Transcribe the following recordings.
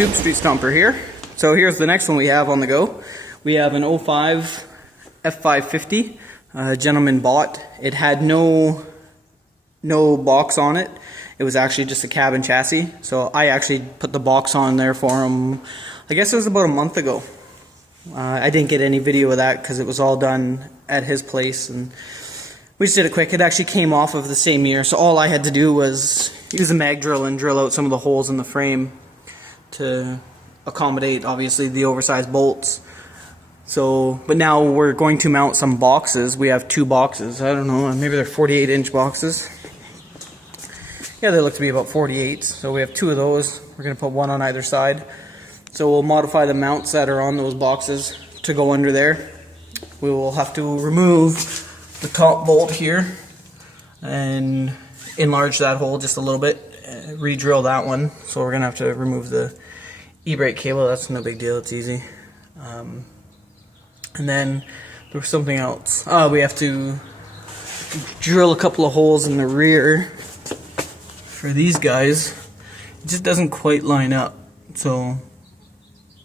YouTube, Street Stomper here. So here's the next one we have on the go. We have an 05 F550 a gentleman bought. It had no box on it. It was actually just a cabin chassis. So I actually put the box on there for him, I guess it was about a month ago. I didn't get any video of that because it was all done at his place, and we just did it quick. It actually came off of the same year, so all I had to do was use a mag drill and drill out some of the holes in the frame to accommodate, obviously, the oversized bolts. So, but now we're going to mount some boxes. We have two boxes. I don't know, maybe they're 48-inch boxes. Yeah, they look to be about 48. So we have two of those. We're going to put one on either side. So we'll modify the mounts that are on those boxes to go under there. We will have to remove the top bolt here and enlarge that hole just a little bit, re-drill that one. So we're going to have to remove the e-brake cable. That's no big deal, it's easy. And then there was something else. We have to drill a couple of holes in the rear for these guys. It just doesn't quite line up, so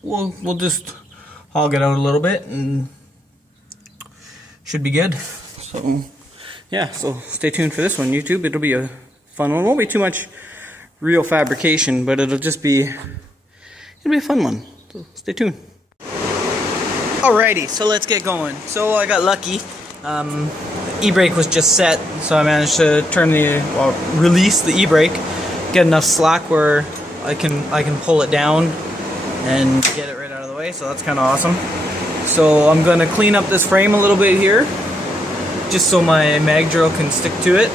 we'll just hog it out a little bit and should be good. So yeah, so stay tuned for this one, YouTube. It'll be a fun one. Won't be too much real fabrication, but it'll be a fun one. So stay tuned. Alrighty, so let's get going. So I got lucky. The e-brake was just set, so I managed to release the e-brake, get enough slack where I can pull it down and get it right out of the way. So that's kind of awesome. So I'm going to clean up this frame a little bit here, just so my mag drill can stick to it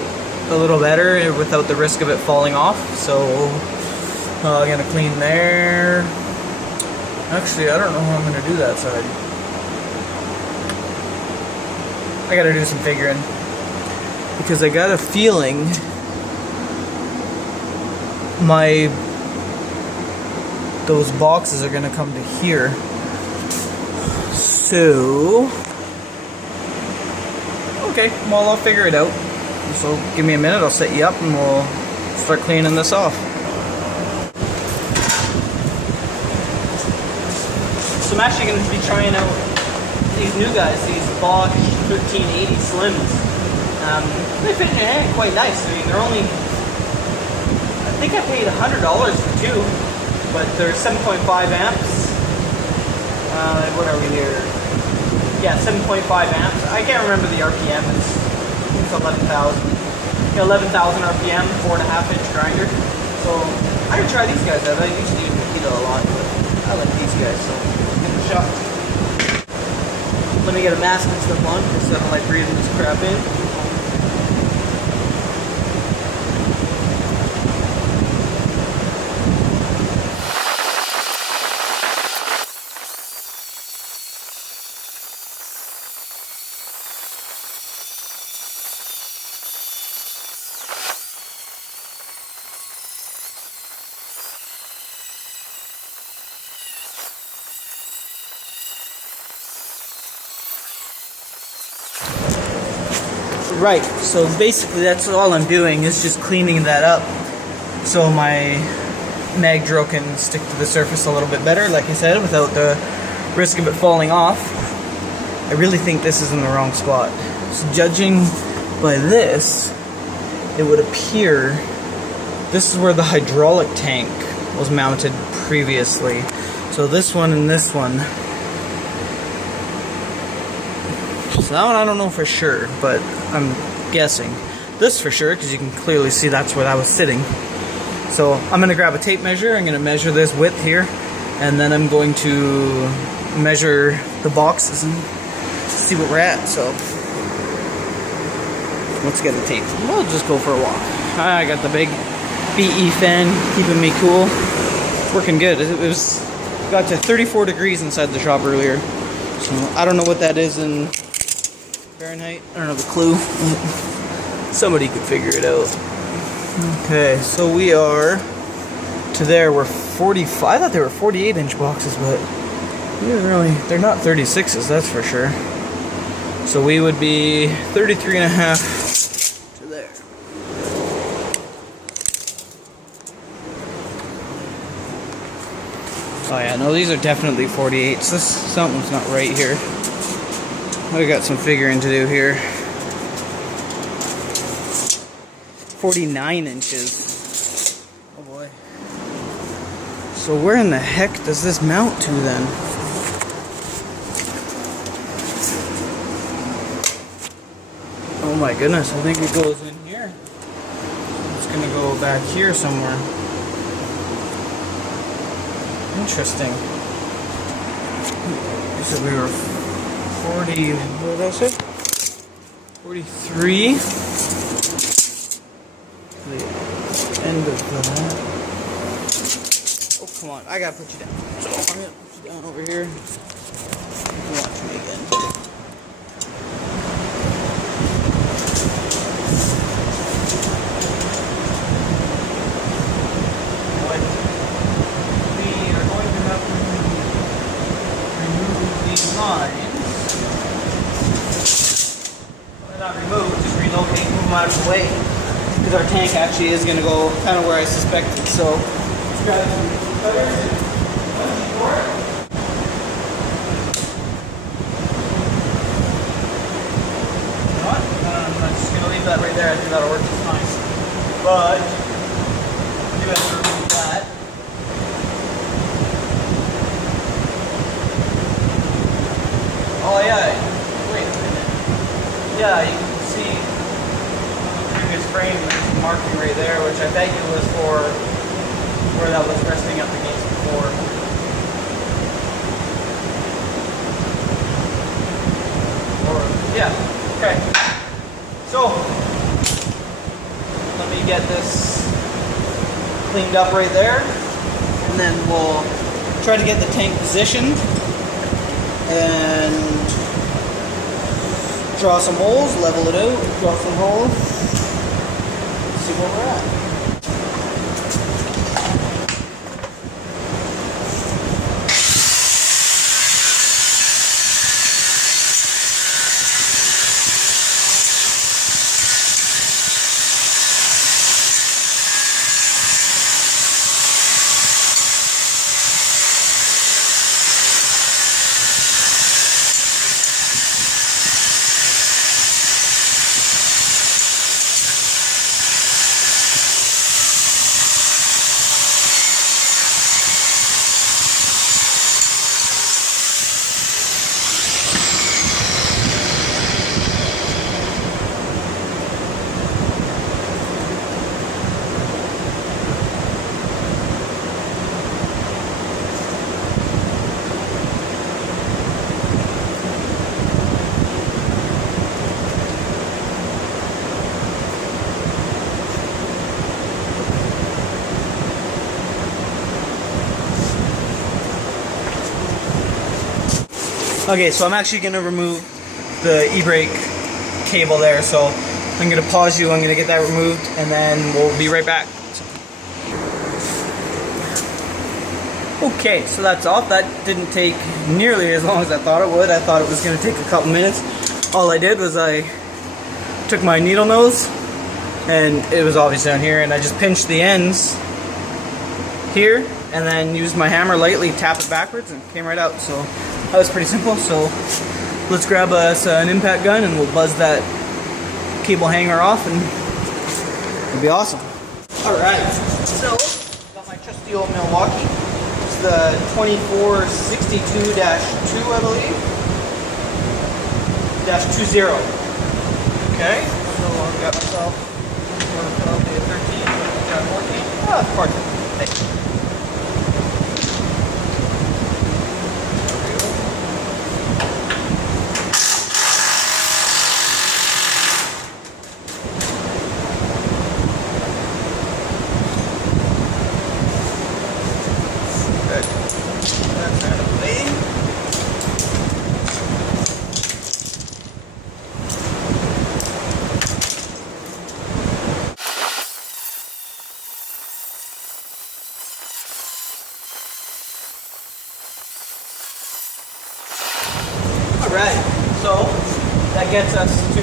a little better without the risk of it falling off. So I'm going to clean there. Actually, I don't know how I'm going to do that side. I got to do some figuring, because I got a feeling those boxes are going to come to here. So, okay, well, I'll figure it out. So give me a minute, I'll set you up and we'll start cleaning this off. So I'm actually going to be trying out these new guys, these Bosch 1380 Slims. They fit in your hand quite nice. I mean, they're only, I think I paid $100 for two, but they're 7.5 amps. What are we here? Yeah, 7.5 amps. I can't remember the RPM. It's 11,000. Yeah, 11,000 RPM, 4.5-inch grinder. So I'm gonna try these guys out. I used to use Makita a lot, but I like these guys, so give them a shot. Let me get a mask and stuff on, because I don't like breathing this crap in. Right, so basically that's all I'm doing, is just cleaning that up so my mag drill can stick to the surface a little bit better, like I said, without the risk of it falling off. I really think this is in the wrong spot. So judging by this, it would appear this is where the hydraulic tank was mounted previously. So this one and this one. So that one I don't know for sure, but I'm guessing. This for sure, because you can clearly see that's where that was sitting. So I'm going to grab a tape measure, I'm going to measure this width here, and then I'm going to measure the boxes and see what we're at. So let's get the tape. We'll just go for a walk. I got the big BE fan keeping me cool. It's working good. It got to 34 degrees inside the shop earlier. So I don't know what that is in Fahrenheit. I don't have a clue. Somebody could figure it out. Okay, so we are to there. We're 45. I thought they were 48-inch boxes, but they're not 36s, that's for sure. So we would be 33.5 to there. Oh yeah, no, these are definitely 48s. Something's not right here. We got some figuring to do here. 49 inches. Oh boy. So where in the heck does this mount to then? Oh my goodness, I think it goes in here. It's gonna go back here somewhere. Interesting. You said we were 40, what did I say? 43. The end of that. Oh, come on, I gotta put you down. So I'm gonna put you down over here. Watch me again. Not remove, just relocate, move them out of the way, because our tank actually is going to go kind of where I suspected. So let's grab some cutters and punch for it. You know what? I'm just going to leave that right there. I think that'll work just fine. But I do have to remove that. Oh yeah. Wait a minute. Yeah, you can see on the previous frame there's a marking right there, which I bet you was for where that was resting up against before. Or, yeah, okay. So, let me get this cleaned up right there, and then we'll try to get the tank positioned and draw some holes, level it out, draw some holes, see where we're at. Okay, so I'm actually going to remove the e-brake cable there, so I'm going to pause you, I'm going to get that removed, and then we'll be right back. Okay, so that's off. That didn't take nearly as long as I thought it would. I thought it was going to take a couple minutes. All I did was I took my needle nose, and it was obvious down here, and I just pinched the ends here, and then used my hammer lightly, tap it backwards, and came right out. So that was pretty simple. So let's grab us an impact gun and we'll buzz that cable hanger off, and it'll be awesome. Alright, so got my trusty old Milwaukee. It's the 2462-2, I believe. -20. Okay, so I've got myself probably a 13, but I've got 14. Oh, it's part of it. Thanks. Alright, so that gets us to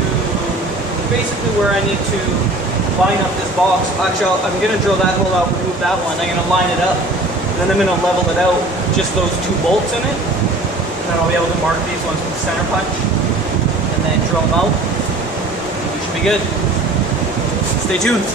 basically where I need to line up this box. Actually, I'm going to drill that hole out, remove that one. I'm going to line it up And then I'm going to level it out, just those 2 bolts in it. And then I'll be able to mark these ones with the center punch. And then drill them out. We should be good. Stay tuned.